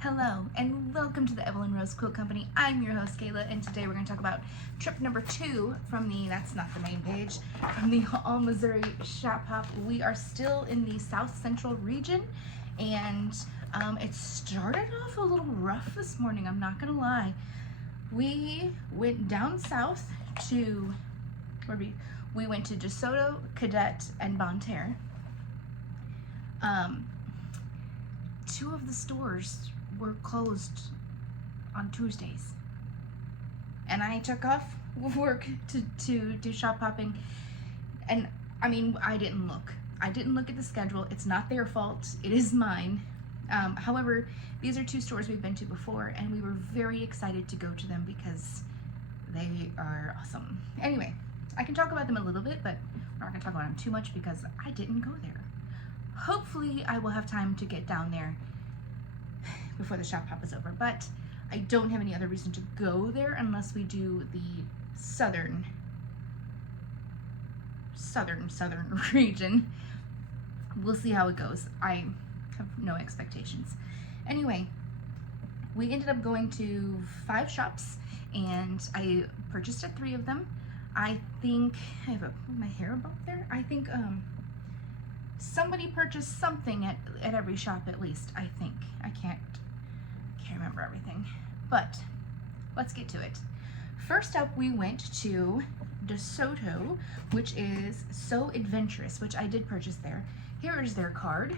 Hello and welcome to the Evelyn Rose Quilt Company. I'm your host Kayla, and today we're going to talk about trip number 2 from the, that's not the main page, from the All Missouri Shop Hop. We are still in the South Central region, and it started off a little rough this morning, I'm not going to lie. We went down south to, we went to DeSoto, Cadet, and Bonne Terre. Two of the stores were closed on Tuesdays, and I took off work to do shop hopping. And I mean, I didn't look at the schedule. It's not their fault, it is mine. However, these are two stores we've been to before, and we were very excited to go to them because they are awesome. Anyway, I can talk about them a little bit, but we're not gonna talk about them too much because I didn't go there. Hopefully I will have time to get down there before the shop hop is over, but I don't have any other reason to go there unless we do the southern region. We'll see how it goes. I have no expectations. Anyway, we ended up going to 5 shops, and I purchased at 3 of them. I think I have my hair above there. I think somebody purchased something at every shop at least, I think. I can't remember everything, but let's get to it. First up, we went to DeSoto, which is So Adventurous, which I did purchase there. Here is their card.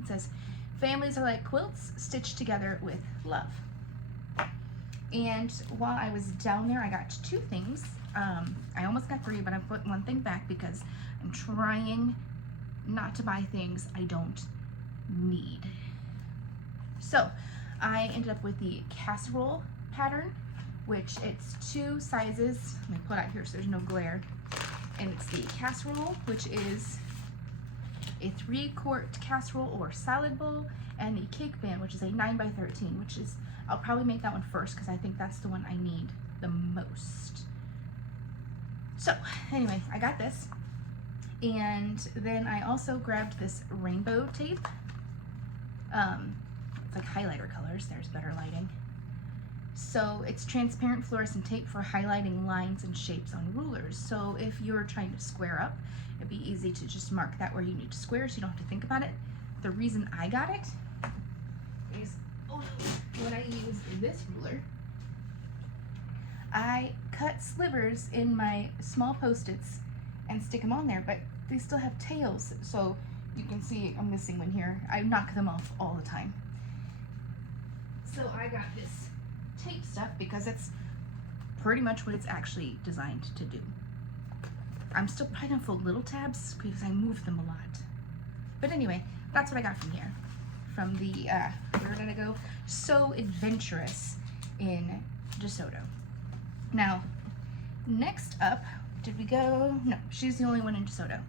It says, "Families are like quilts stitched together with love." And while I was down there, I got 2 things. I almost got 3, but I put 1 thing back because I'm trying not to buy things I don't need. So I ended up with the casserole pattern, which it's 2 sizes. Let me put it out here so there's no glare. And it's the casserole, which is a 3-quart casserole or salad bowl, and the cake pan, which is a 9x13, which is, I'll probably make that one first because I think that's the one I need the most. So anyway, I got this, and then I also grabbed this rainbow tape. It's like highlighter colors. There's better lighting. So it's transparent fluorescent tape for highlighting lines and shapes on rulers. So if you're trying to square up, it'd be easy to just mark that where you need to square so you don't have to think about it. The reason I got it is when I use this ruler, I cut slivers in my small Post-its and stick them on there, but they still have tails, so you can see I'm missing one here. I knock them off all the time. So I got this tape stuff because it's pretty much what it's actually designed to do. I'm still probably gonna fold little tabs because I move them a lot. But anyway, that's what I got from here. From the, where did I go? So Adventurous in DeSoto. Now, next up, did we go? No, she's the only one in DeSoto.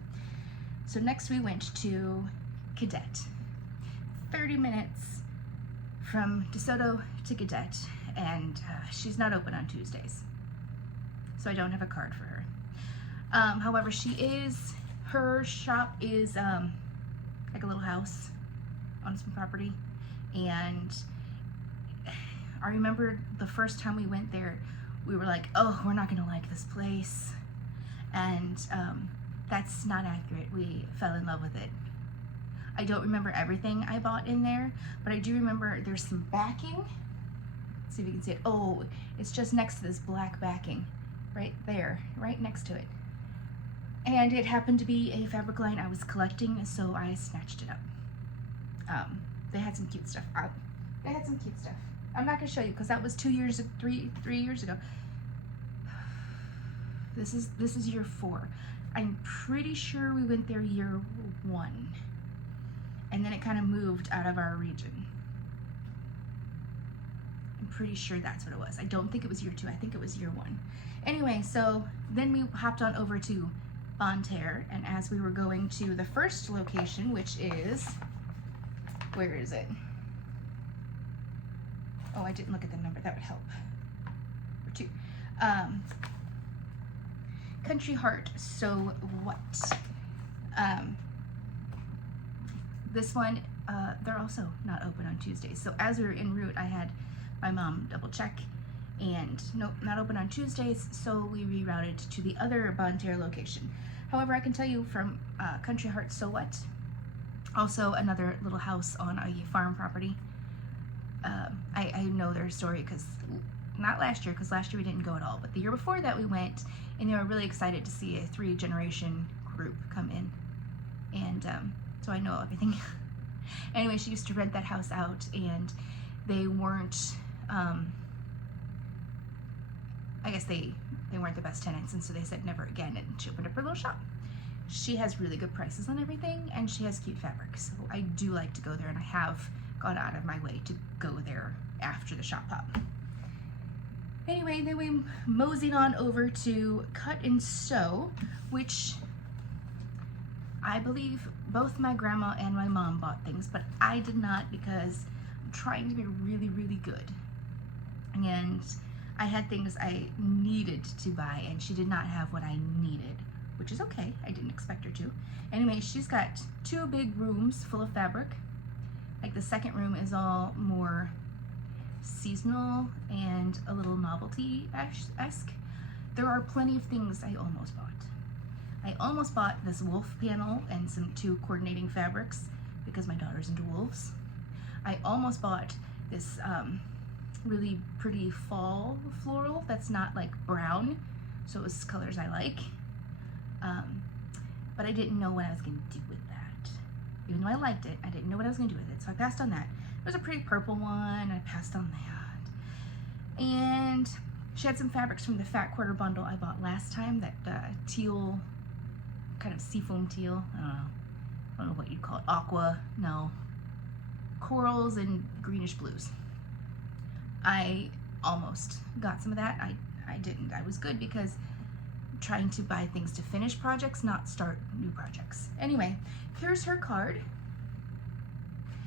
So next we went to Cadet. 30 minutes from DeSoto to Cadet, and she's not open on Tuesdays. So I don't have a card for her. However, her shop is like a little house on some property, and I remember the first time we went there, we were like, oh, we're not gonna like this place, and that's not accurate. We fell in love with it. I don't remember everything I bought in there, but I do remember there's some backing. Let's see if you can see it. Oh, it's just next to this black backing, right there, right next to it. And it happened to be a fabric line I was collecting, so I snatched it up. They had some cute stuff. I'm not gonna show you because that was 3 years ago. This is year 4. I'm pretty sure we went there year 1, and then it kind of moved out of our region. I'm pretty sure that's what it was. I don't think it was year 2. I think it was year 1. Anyway, so then we hopped on over to Bonne Terre, and as we were going to the first location, which is, where is it? Oh, I didn't look at the number. That would help. Or 2. Country Heart. So what? This one they're also not open on Tuesdays. So as we were en route, I had my mom double check, and nope, not open on Tuesdays, so we rerouted to the other Bonne Terre location. However, I can tell you from Country Heart So What, also another little house on a farm property. I know their story because, not last year, because last year we didn't go at all, but the year before that we went, and they were really excited to see a 3-generation group come in. And so I know everything. Anyway, she used to rent that house out, and they weren't, I guess they weren't the best tenants, and so they said never again, and she opened up her little shop. She has really good prices on everything, and she has cute fabrics, so I do like to go there, and I have gone out of my way to go there after the shop hop. Anyway, then we moseyed on over to Cut and Sew, which I believe both my grandma and my mom bought things, but I did not because I'm trying to be really, really good. And I had things I needed to buy, and she did not have what I needed, which is okay. I didn't expect her to. Anyway, she's got 2 big rooms full of fabric. Like the second room is all more seasonal and a little novelty-esque. There are plenty of things I almost bought. I almost bought this wolf panel and some 2 coordinating fabrics because my daughter's into wolves. I almost bought this really pretty fall floral that's not like brown, so it's colors I like. But I didn't know what I was going to do with that. Even though I liked it, I didn't know what I was going to do with it, so I passed on that. There's a pretty purple one, I passed on that. And she had some fabrics from the Fat Quarter bundle I bought last time, that teal, kind of seafoam teal, I don't know what you'd call it, aqua, no, corals and greenish blues. I almost got some of that. I didn't. I was good because I'm trying to buy things to finish projects, not start new projects. Anyway, here's her card.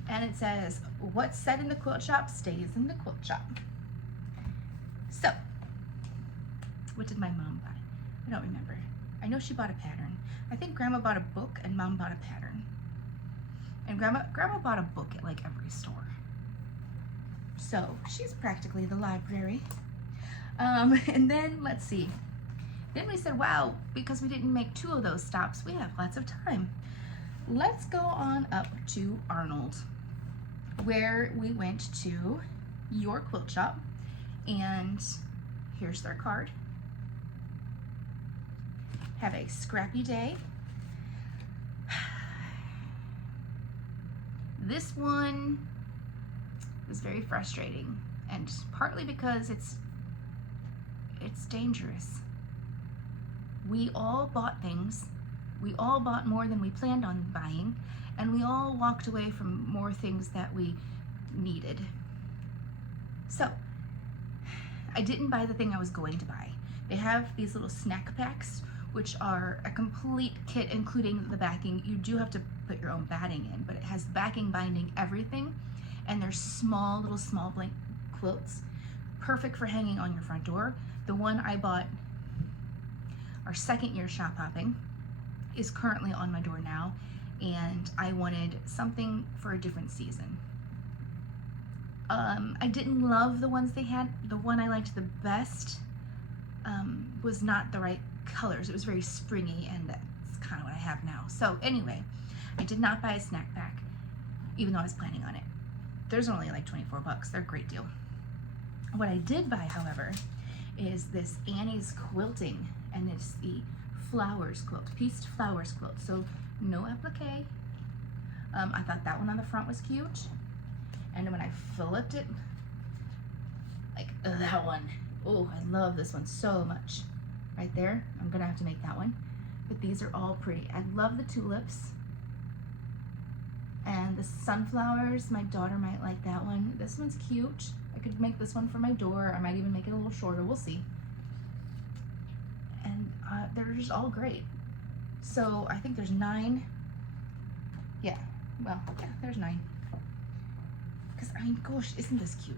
And it says, what's said in the quilt shop stays in the quilt shop. So, what did my mom buy? I don't remember. I know she bought a pattern. I think Grandma bought a book and Mom bought a pattern. And Grandma bought a book at like every store. So, she's practically the library. And then, let's see. Then we said, wow, because we didn't make 2 of those stops, we have lots of time. Let's go on up to Arnold, where we went to Your Quilt Shop, and here's their card. Have a scrappy day. This one was very frustrating, and partly because it's dangerous. We all bought things. We all bought more than we planned on buying, and we all walked away from more things that we needed. So, I didn't buy the thing I was going to buy. They have these little snack packs, which are a complete kit, including the backing. You do have to put your own batting in, but it has backing, binding, everything, and they're small blank quilts, perfect for hanging on your front door. The one I bought our second year shop hopping is currently on my door now, and I wanted something for a different season. I didn't love the ones they had. The one I liked the best was not the right colors. It was very springy, and that's kind of what I have now. So anyway, I did not buy a snack pack, even though I was planning on it. There's only like 24 bucks. They're a great deal. What I did buy, however, is this Annie's Quilting, and it's the flowers quilt, pieced flowers quilt. So no applique. I thought that one on the front was cute. And when I flipped it, like that one. Oh, I love this one so much. Right there, I'm gonna have to make that one. But these are all pretty. I love the tulips. And the sunflowers, my daughter might like that one. This one's cute. I could make this one for my door. I might even make it a little shorter, we'll see. And they're just all great. So I think there's 9. Yeah, well, yeah, there's 9. Because, I mean, gosh, isn't this cute?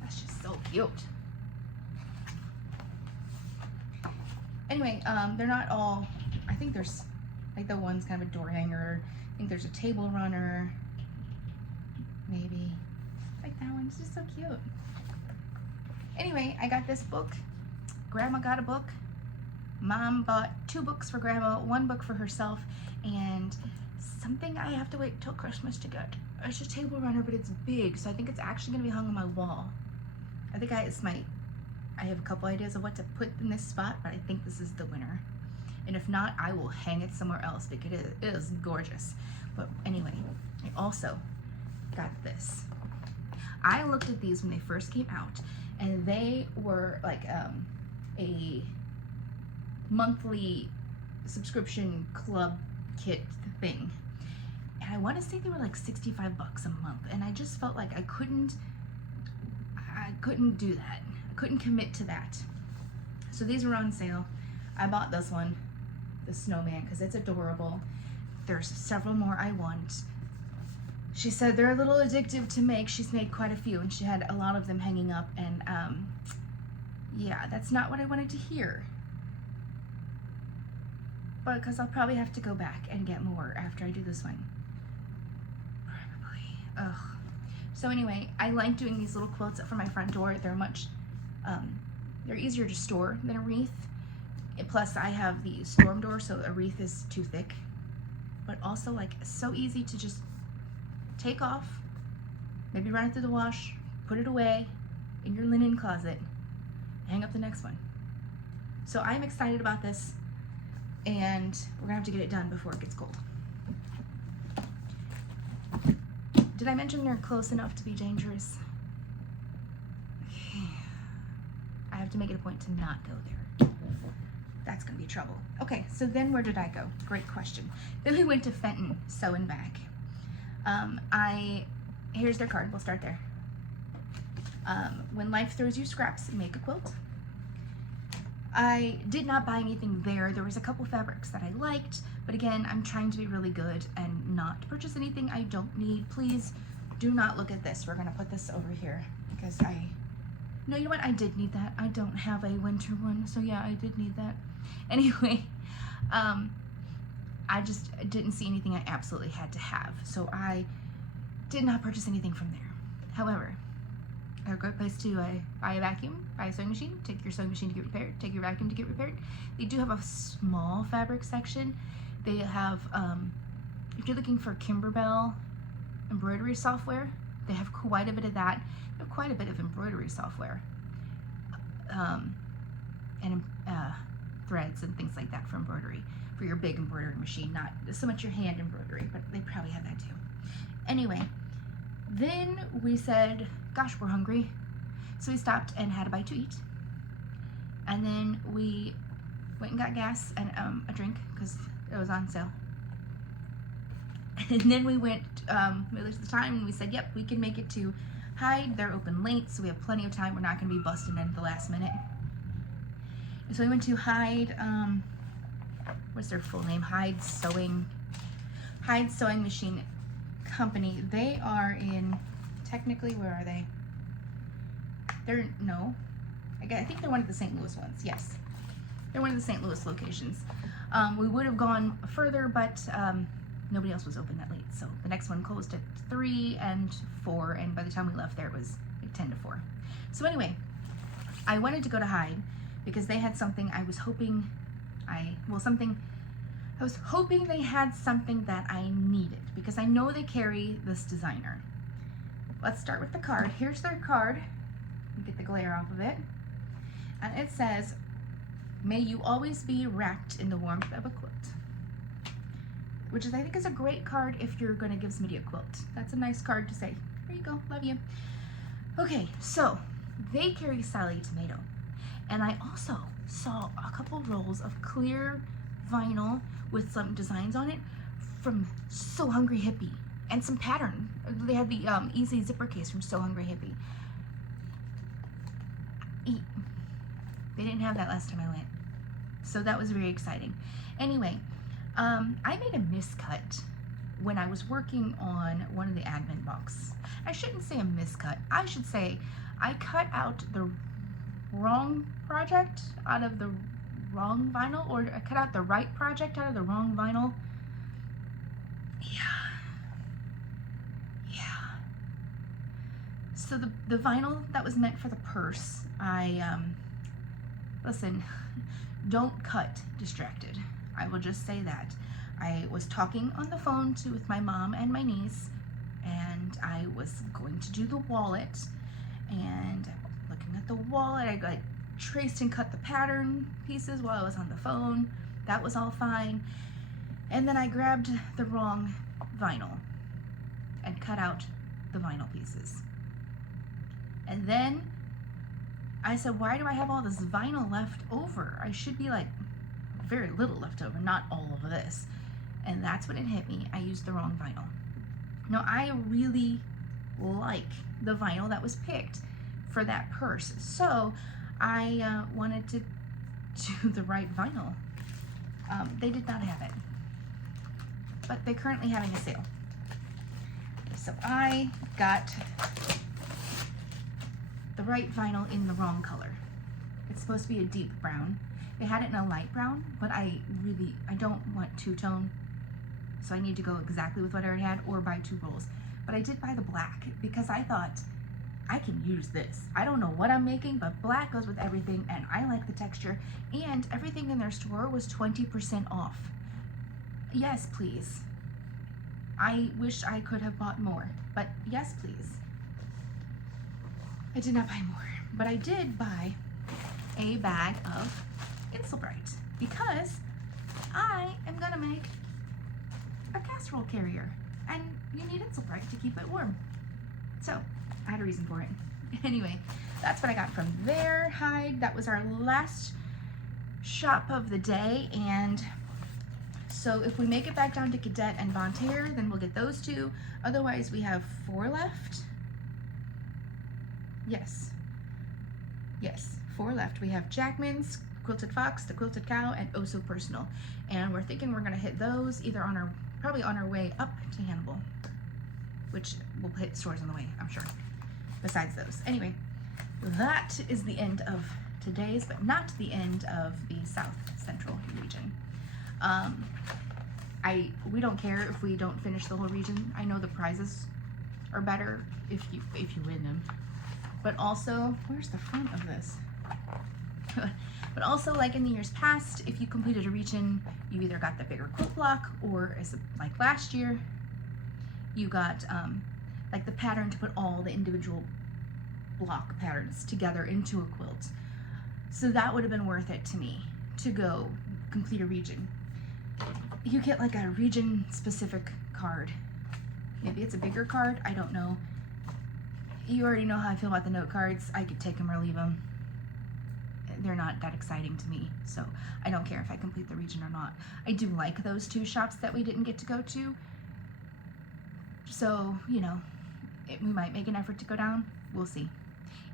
That's just so cute. Anyway, they're not all, I think there's, like the one's kind of a door hanger. I think there's a table runner, maybe. Like that one, it's just so cute. Anyway, I got this book. Grandma got a book. Mom bought 2 books for Grandma, 1 book for herself, and something I have to wait till Christmas to get. It's a table runner, but it's big, so I think it's actually gonna be hung on my wall. I think I have a couple ideas of what to put in this spot, but I think this is the winner. And if not, I will hang it somewhere else because it is gorgeous. But anyway, I also got this. I looked at these when they first came out, and they were like a monthly subscription club kit thing. And I want to say they were like 65 bucks a month, and I just felt like I couldn't do that. I couldn't commit to that. So these were on sale. I bought this one, the snowman, because it's adorable. There's several more I want. She said they're a little addictive to make. She's made quite a few, and she had a lot of them hanging up, and yeah, that's not what I wanted to hear. But because I'll probably have to go back and get more after I do this one. Probably. Ugh. So anyway, I like doing these little quilts up for my front door. They're much, they're easier to store than a wreath. Plus I have the storm door, so a wreath is too thick. But also like so easy to just take off, maybe run it through the wash, put it away in your linen closet, hang up the next one. So I'm excited about this, and we're gonna have to get it done before it gets cold. Did I mention they're close enough to be dangerous? I have to make it a point to not go there. That's gonna be trouble. Okay, so then where did I go? Great question. Then we went to Fenton Sew and Back. Here's their card, we'll start there. When life throws you scraps, make a quilt. I did not buy anything there. There was a couple fabrics that I liked, but again, I'm trying to be really good and not purchase anything I don't need. Please do not look at this. We're gonna put this over here because no, you know what? I did need that. I don't have a winter one, so yeah, I did need that. Anyway, I just didn't see anything I absolutely had to have, so I did not purchase anything from there. However, they're a great place to buy a vacuum, buy a sewing machine, take your sewing machine to get repaired, take your vacuum to get repaired. They do have a small fabric section. They have, if you're looking for Kimberbell embroidery software, they have quite a bit of that. They have quite a bit of embroidery software. And threads and things like that for embroidery, for your big embroidery machine, not so much your hand embroidery, but they probably have that too. Anyway, then we said, gosh, we're hungry. So we stopped and had a bite to eat. And then we went and got gas and a drink because it was on sale. And then we went, we looked at the time and we said, yep, we can make it to Hyde. They're open late, so we have plenty of time. We're not going to be busting in at the last minute. And so we went to Hyde, what's their full name? Hyde Sewing Machine Company. They are in, technically, where are they? I think they're one of the St. Louis ones, yes. They're one of the St. Louis locations. We would have gone further, but nobody else was open that late. So the next one closed at 3 and 4, and by the time we left there, it was like 10 to 4. So anyway, I wanted to go to Hyde because they had something I was hoping they had something that I needed because I know they carry this designer. Let's start with the card. Here's their card. Get the glare off of it. And it says, may you always be wrapped in the warmth of a quilt. Which is, I think, is a great card if you're going to give somebody a quilt. That's a nice card to say, there you go, love you. Okay, so they carry Sally Tomato. And I also saw a couple rolls of clear vinyl with some designs on it from So Hungry Hippie. And some pattern. They had the easy zipper case from So Hungry Hippie. They didn't have that last time I went. So that was very exciting. Anyway, I made a miscut when I was working on one of the admin blocks. I shouldn't say a miscut. I should say I cut out the wrong project out of the wrong vinyl, or I cut out the right project out of the wrong vinyl. Yeah. So the vinyl that was meant for the purse, listen, don't cut distracted. I will just say that. I was talking on the phone with my mom and my niece, and I was going to do the wallet, and looking at the wallet, I traced and cut the pattern pieces while I was on the phone. That was all fine. And then I grabbed the wrong vinyl and cut out the vinyl pieces. And then I said, why do I have all this vinyl left over? I should be like very little left over, not all of this. And that's when it hit me. I used the wrong vinyl. Now, I really like the vinyl that was picked for that purse, so I wanted to do the right vinyl. They did not have it, but they're currently having a sale. So I got the right vinyl in the wrong color. It's supposed to be a deep brown. They had it in a light brown, but I don't want two-tone, so I need to go exactly with what I already had or buy 2 rolls. But I did buy the black because I thought I can use this. I don't know what I'm making, but black goes with everything, and I like the texture, and everything in their store was 20% off. Yes, please. I wish I could have bought more, but yes, please. I did not buy more, but I did buy a bag of Insulbrite because I am gonna make a casserole carrier, and you need Insulbrite to keep it warm. So I had a reason for it. Anyway, that's what I got from there. Hyde, that was our last shop of the day, and so if we make it back down to Cadet and Von Terre, then we'll get those 2. Otherwise, we have 4 left. Yes, 4 left. We have Jackman's, Quilted Fox, The Quilted Cow, and Oh So Personal. And we're thinking we're gonna hit those either probably on our way up to Hannibal, which we'll hit stores on the way, I'm sure, besides those. Anyway, that is the end of today's, but not the end of the South Central region. We don't care if we don't finish the whole region. I know the prizes are better if you win them. But also, where's the front of this? But also, like in the years past, if you completed a region, you either got the bigger quilt block, or like last year, you got like the pattern to put all the individual block patterns together into a quilt. So that would have been worth it to me to go complete a region. You get like a region specific card. Maybe it's a bigger card, I don't know. You already know how I feel about the note cards. I could take them or leave them. They're not that exciting to me, so I don't care if I complete the region or not. I do like those 2 shops that we didn't get to go to. So, you know, we might make an effort to go down. We'll see.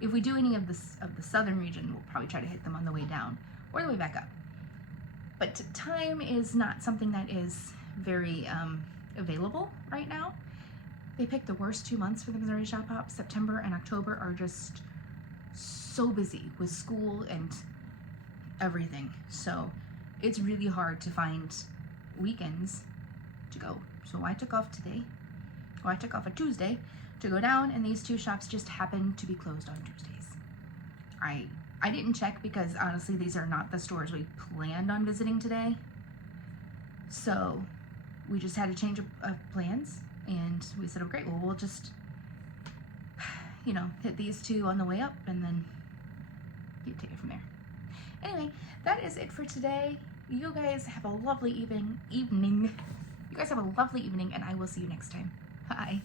If we do any of the southern region, we'll probably try to hit them on the way down or the way back up. But time is not something that is very available right now. They picked the worst 2 months for the Missouri Shop Hop. September and October are just so busy with school and everything. So it's really hard to find weekends to go. So I took off today. Well, I took off a Tuesday to go down, and these 2 shops just happen to be closed on Tuesdays. I didn't check because honestly, these are not the stores we planned on visiting today. So we just had a change of plans, and we said, oh great, well we'll just, you know, hit these 2 on the way up and then take it from there. Anyway, that is it for today. You guys have a lovely evening. You guys have a lovely evening, and I will see you next time. Bye.